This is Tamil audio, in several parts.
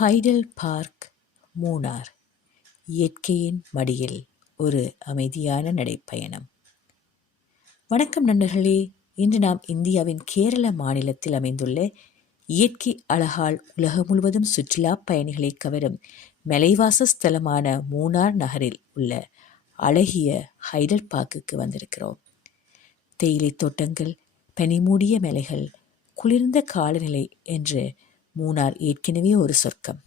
ஹைடல் பார்க், மூனார். இயற்கையின் மடியில் ஒரு அமைதியான நடைப்பயணம். வணக்கம் நண்பர்களே. இன்று நாம் இந்தியாவின் கேரள மாநிலத்தில் அமைந்துள்ள இயற்கை அழகால் உலகம் முழுவதும் சுற்றுலா பயணிகளை கவரும் மலைவாச ஸ்தலமான மூனார் நகரில் உள்ள அழகிய ஹைடல் பார்க்குக்கு வந்திருக்கிறோம். தேயிலை தோட்டங்கள், பனிமூடிய மலைகள், குளிர்ந்த காலநிலை என்று மூனார் ஏற்கனவே ஒரு சொர்க்கம்.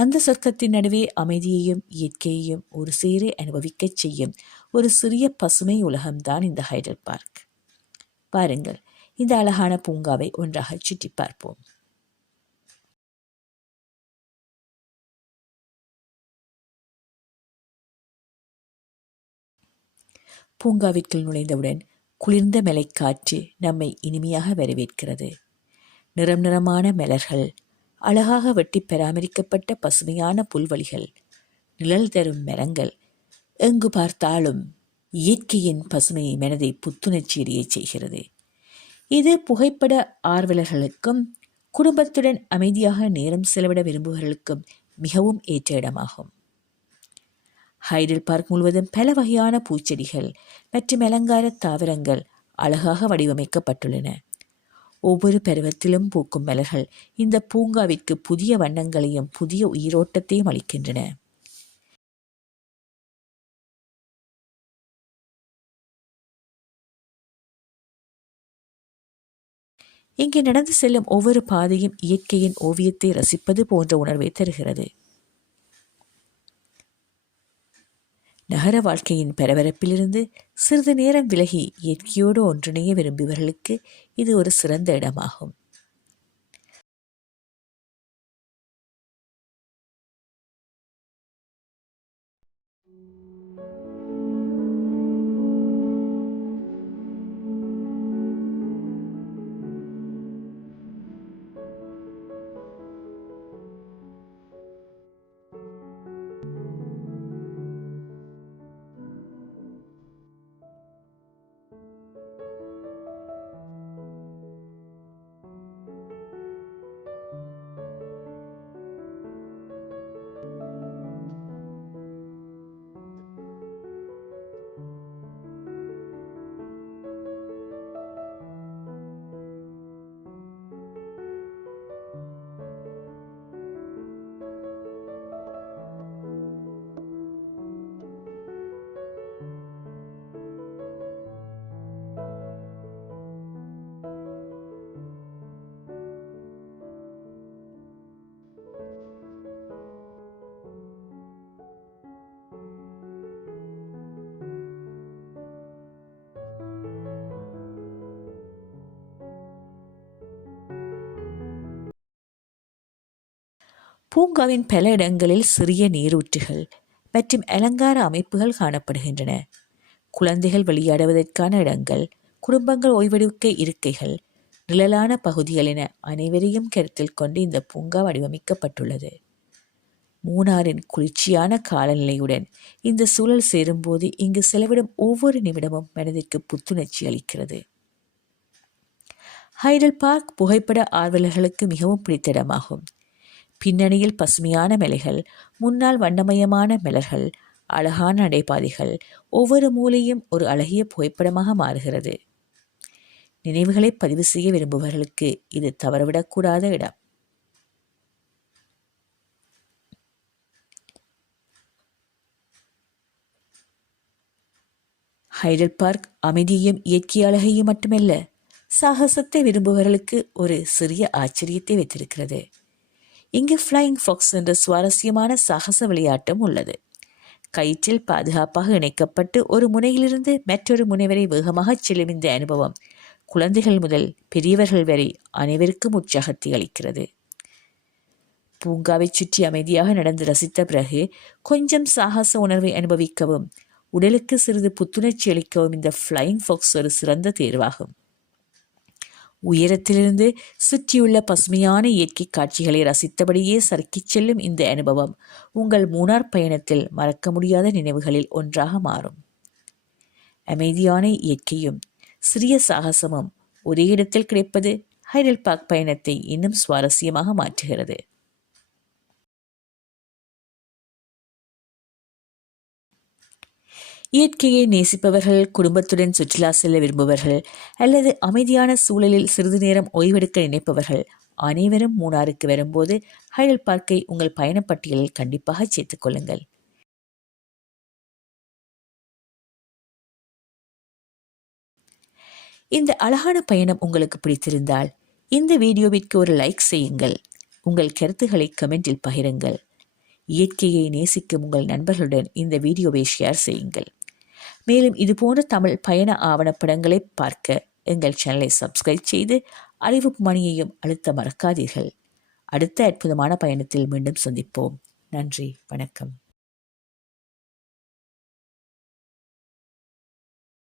அந்த சொர்க்கத்தின் நடுவே அமைதியையும் இயற்கையையும் ஒரு சேர அனுபவிக்கச் செய்யும் ஒரு சிறிய பசுமை உலகம்தான் இந்த ஹைடல் பார்க். பாருங்கள், இந்த அழகான பூங்காவை ஒன்றாக சுற்றி பார்ப்போம். பூங்காவிற்குள் நுழைந்தவுடன் குளிர்ந்த மலைக்காற்று நம்மை இனிமையாக வரவேற்கிறது. நிறம் நிறமான மலர்கள், அழகாக வெட்டி பராமரிக்கப்பட்ட பசுமையான புல்வெளிகள், நிழல் தரும் மரங்கள், எங்கு பார்த்தாலும் இயற்கையின் பசுமை மனதை புத்துணர்ச்சியடைய செய்கிறது. இது புகைப்பட ஆர்வலர்களுக்கும் குடும்பத்துடன் அமைதியாக நேரம் செலவிட விரும்புபவர்களுக்கும் மிகவும் ஏற்ற இடமாகும். ஹைடல் பார்க் முழுவதும் பல வகையான பூச்செடிகள் மற்றும் அலங்கார தாவரங்கள் அழகாக வடிவமைக்கப்பட்டுள்ளன. ஒவ்வொரு பருவத்திலும் பூக்கும் மலர்கள் இந்த பூங்காவிற்கு புதிய வண்ணங்களையும் புதிய உயிரோட்டத்தையும் அளிக்கின்றன. இங்கே நடந்து செல்லும் ஒவ்வொரு பாதையும் இயற்கையின் ஓவியத்தை ரசிப்பது போன்ற உணர்வை தருகிறது. நகர வாழ்க்கையின் பரபரப்பிலிருந்து சிறிது நேரம் விலகி இயற்கையோடு ஒன்றிணைய விரும்புபவர்களுக்கு இது ஒரு சிறந்த இடமாகும். பூங்காவின் பல இடங்களில் சிறிய நீரூற்றுகள் மற்றும் அலங்கார அமைப்புகள் காணப்படுகின்றன. குழந்தைகள் விளையாடுவதற்கான இடங்கள், குடும்பங்கள் ஓய்வெடுக்க இருக்கைகள், நிழலான பகுதிகள் என அனைவரையும் கருத்தில் கொண்டு இந்த பூங்கா வடிவமைக்கப்பட்டுள்ளது. மூனாரின் குளிர்ச்சியான காலநிலையுடன் இந்த சூழல் சேரும்போது இங்கு செலவிடும் ஒவ்வொரு நிமிடமும் மனதிற்கு புத்துணர்ச்சி அளிக்கிறது. ஹைடல் பார்க் புகைப்பட ஆர்வலர்களுக்கு மிகவும் பிடித்த இடமாகும். பின்னணியில் பசுமையான மலைகள், முன்னால் வண்ணமயமான மலர்கள், அழகான நடைபாதைகள், ஒவ்வொரு மூலையும் ஒரு அழகிய புகைப்படமாக மாறுகிறது. நினைவுகளை பதிவு செய்ய விரும்புபவர்களுக்கு இது தவறவிடக்கூடாத இடம். ஹைடல் பார்க் அமைதியையும் இயற்கை அழகையும் மட்டுமல்ல, சாகசத்தை விரும்புபவர்களுக்கு ஒரு சிறிய ஆச்சரியத்தை வைத்திருக்கிறது. இங்கு ஃப்ளையிங் ஃபாக்ஸ் என்ற சுவாரஸ்யமான சாகச விளையாட்டும் உள்ளது. கயிற்றில் பாதுகாப்பாக இணைக்கப்பட்டு ஒரு முனையிலிருந்து மற்றொரு முனை வரை வேகமாக செல்லும் இந்த அனுபவம் குழந்தைகள் முதல் பெரியவர்கள் வரை அனைவருக்கும் உற்சாகத்தை அளிக்கிறது. பூங்காவை சுற்றி அமைதியாக நடந்து ரசித்த பிறகு கொஞ்சம் சாகச உணர்வை அனுபவிக்கவும் உடலுக்கு சிறிது புத்துணர்ச்சி அளிக்கவும் இந்த ஃப்ளையிங் ஃபாக்ஸ் ஒரு சிறந்த தேர்வாகும். உயரத்திலிருந்து சுற்றியுள்ள பசுமையான இயற்கை காட்சிகளை ரசித்தபடியே சறுக்கிச் செல்லும் இந்த அனுபவம் உங்கள் மூனார் பயணத்தில் மறக்க முடியாத நினைவுகளில் ஒன்றாக மாறும். அமைதியான இயற்கையும் சிறிய சாகசமும் ஒரே இடத்தில் கிடைப்பது ஹைடல் பார்க் பயணத்தை இன்னும் சுவாரஸ்யமாக மாற்றுகிறது. இயற்கையை நேசிப்பவர்கள், குடும்பத்துடன் சுற்றுலா செல்ல விரும்புபவர்கள் அல்லது அமைதியான சூழலில் சிறிது நேரம் ஓய்வெடுக்க நினைப்பவர்கள் அனைவரும் மூணாருக்கு வரும்போது ஹைடல் பார்க்கை உங்கள் பயணப்பட்டியலில் கண்டிப்பாக சேர்த்துக் கொள்ளுங்கள். இந்த அழகான பயணம் உங்களுக்கு பிடித்திருந்தால் இந்த வீடியோவிற்கு ஒரு லைக் செய்யுங்கள். உங்கள் கருத்துக்களை கமெண்டில் பகிருங்கள். இயற்கையை நேசிக்கும் உங்கள் நண்பர்களுடன் இந்த வீடியோவை ஷேர் செய்யுங்கள். மேலும் இதுபோன்ற தமிழ் பயண ஆவணப்படங்களை பார்க்க எங்கள் சேனலை சப்ஸ்கிரைப் செய்து அறிவிப்பு மணியையும் அழுத்த மறக்காதீர்கள். அடுத்த அற்புதமான பயணத்தில் மீண்டும் சந்திப்போம். நன்றி, வணக்கம்.